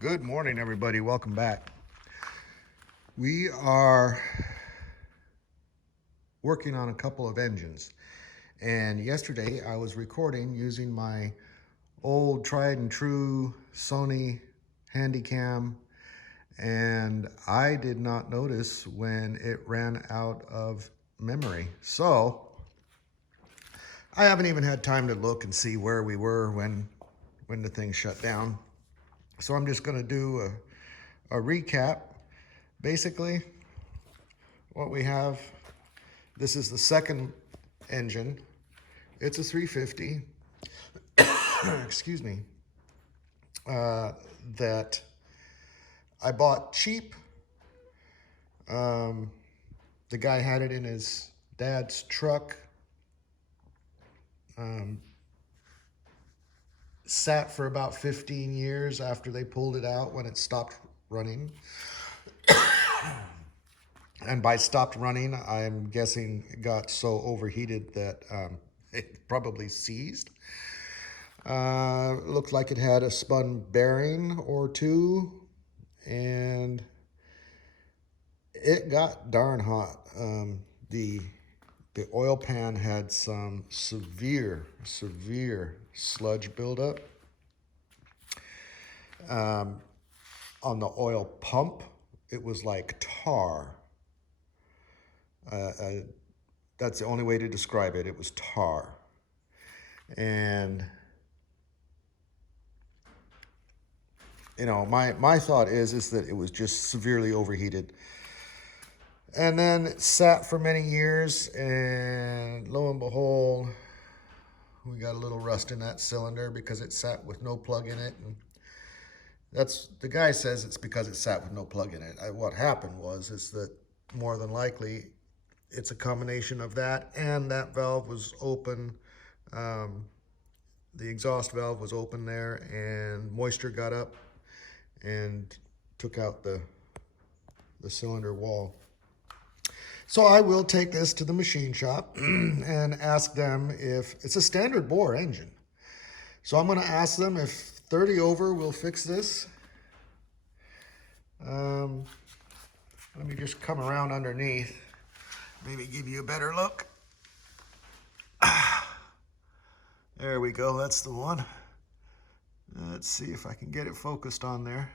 Good morning, everybody. Welcome back. We are working on a couple of engines. And yesterday I was recording using my old tried and true Sony Handycam, and I did not notice when it ran out of memory. So I haven't even had time to look and see where we were when the thing shut down. So I'm just going to do a recap. Basically, what we have, this is the second engine. It's a 350, excuse me, that I bought cheap. The guy had it in his dad's truck. Sat for about 15 years after they pulled it out when it stopped running. And by stopped running, I'm guessing it got so overheated that it probably seized. Looked like it had a spun bearing or two, and it got darn hot. The oil pan had some severe sludge buildup. On the oil pump, it was like tar. That's the only way to describe it. It was tar. And, you know, my thought is that it was just severely overheated. And then it sat for many years, and lo and behold, we got a little rust in that cylinder because it sat with no plug in it. And the guy says it's because it sat with no plug in it. What happened is that more than likely it's a combination of that, and that valve was open. The exhaust valve was open there, and moisture got up and took out the cylinder wall. So I will take this to the machine shop and ask them if it's a standard bore engine. So I'm going to ask them if 30 over will fix this. Let me just come around underneath, maybe give you a better look. There we go, that's the one. Let's see if I can get it focused on there.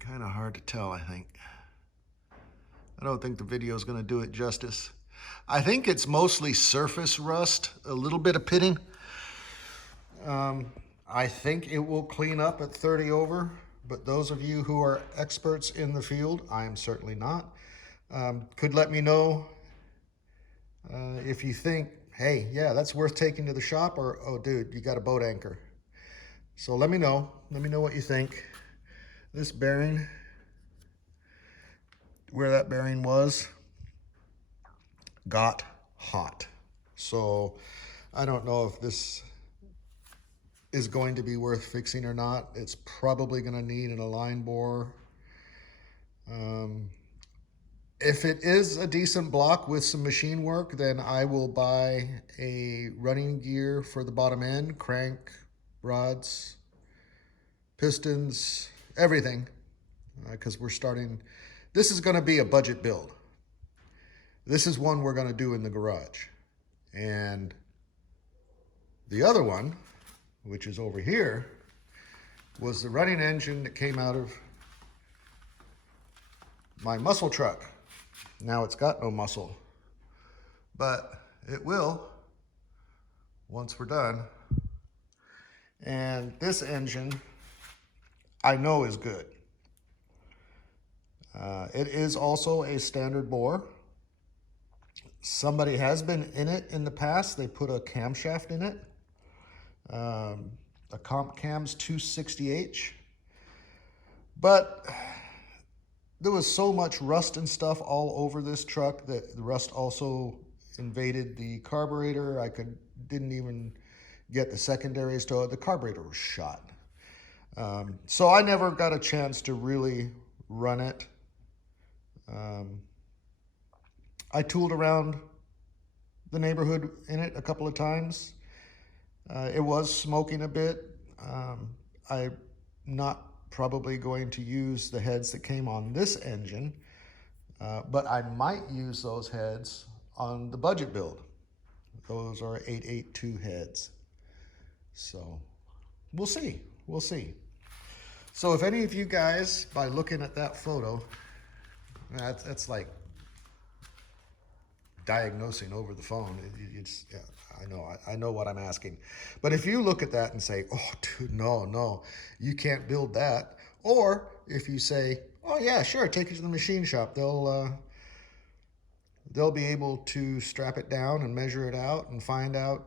Kind of hard to tell, I think. I don't think the video is going to do it justice. I think it's mostly surface rust, a little bit of pitting. I think it will clean up at 30 over, but those of you who are experts in the field, I am certainly not, could let me know if you think, hey, yeah, that's worth taking to the shop, or, oh, dude, you got a boat anchor. So let me know what you think. This bearing, where that bearing was, got hot. So I don't know if this is going to be worth fixing or not. It's probably going to need an align bore. If it is a decent block with some machine work, then I will buy a running gear for the bottom end, crank, rods, pistons, everything, because we're starting. This is going to be a budget build. This is one we're going to do in the garage. And the other one, which is over here, was the running engine that came out of my muscle truck. Now it's got no muscle, but it will once we're done. And this engine, I know, is good. It is also a standard bore. Somebody has been in it in the past. They put a camshaft in it. A comp cam's 260H. But there was so much rust and stuff all over this truck that the rust also invaded the carburetor. I didn't even get the secondaries to it. The carburetor was shot. So I never got a chance to really run it. I tooled around the neighborhood in it a couple of times. It was smoking a bit. I'm not probably going to use the heads that came on this engine, but I might use those heads on the budget build. Those are 882 heads. So we'll see. We'll see. So if any of you guys, by looking at that photo, that's like diagnosing over the phone. Yeah, I know what I'm asking. But if you look at that and say, oh, dude, no, you can't build that. Or if you say, oh yeah, sure, take it to the machine shop. They'll be able to strap it down and measure it out and find out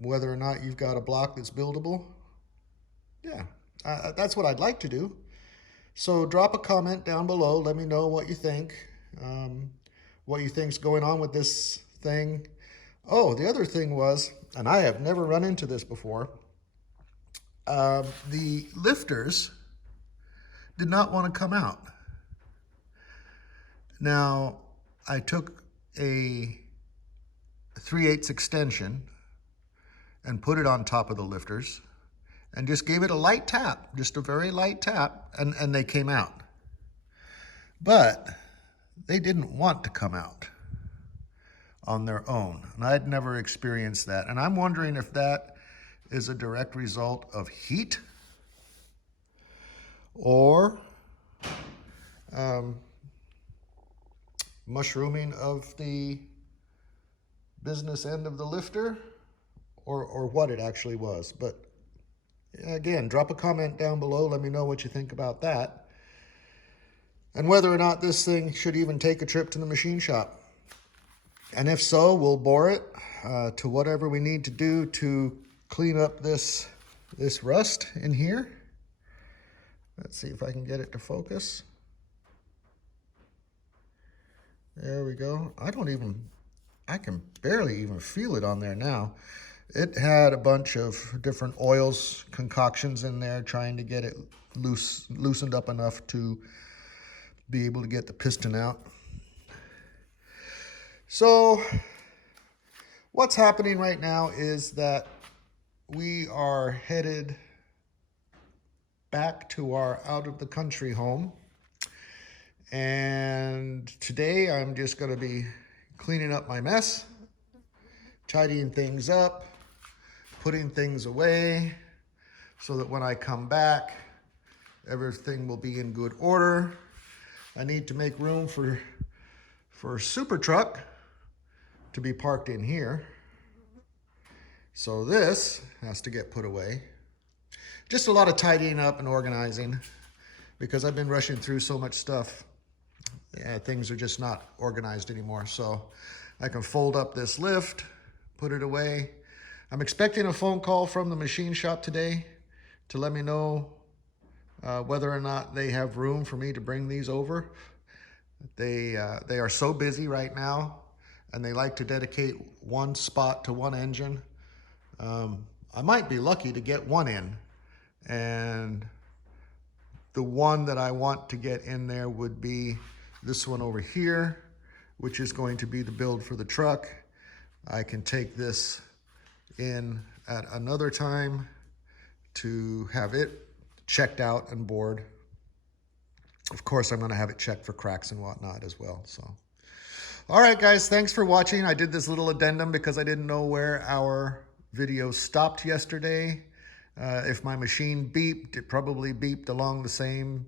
whether or not you've got a block that's buildable. Yeah, that's what I'd like to do. So drop a comment down below. Let me know what you think. What you think's going on with this thing. Oh, the other thing was, and I have never run into this before, the lifters did not want to come out. Now, I took a 3/8 extension and put it on top of the lifters and just gave it a light tap, just a very light tap, and they came out. But they didn't want to come out on their own, and I'd never experienced that. And I'm wondering if that is a direct result of heat or mushrooming of the business end of the lifter, or what it actually was. But again, drop a comment down below. Let me know what you think about that, and whether or not this thing should even take a trip to the machine shop. And if so, we'll bore it to whatever we need to do to clean up this rust in here. Let's see if I can get it to focus. There we go. I can barely even feel it on there now. It had a bunch of different oils, concoctions in there, trying to get it loosened up enough to be able to get the piston out. So what's happening right now is that we are headed back to our out of the country home. And today I'm just going to be cleaning up my mess, tidying things up, putting things away so that when I come back, everything will be in good order. I need to make room for a super truck to be parked in here. So this has to get put away. Just a lot of tidying up and organizing because I've been rushing through so much stuff. Yeah, things are just not organized anymore. So I can fold up this lift, put it away. I'm expecting a phone call from the machine shop today to let me know whether or not they have room for me to bring these over. They are so busy right now, and they like to dedicate one spot to one engine. I might be lucky to get one in, and the one that I want to get in there would be this one over here, which is going to be the build for the truck. I can take this in at another time to have it checked out and bored. Of course, I'm going to have it checked for cracks and whatnot as well. So, all right, guys, thanks for watching. I did this little addendum because I didn't know where our video stopped yesterday. If my machine beeped, it probably beeped along the same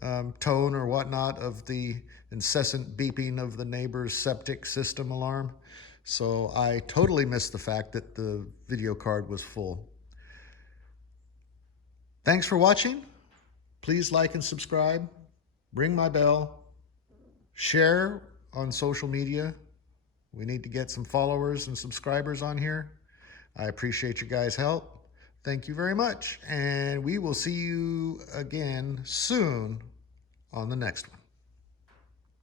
tone or whatnot of the incessant beeping of the neighbor's septic system alarm. So I totally missed the fact that the video card was full. Thanks for watching. Please like and subscribe. Ring my bell. Share on social media. We need to get some followers and subscribers on here. I appreciate you guys' help. Thank you very much. And we will see you again soon on the next one.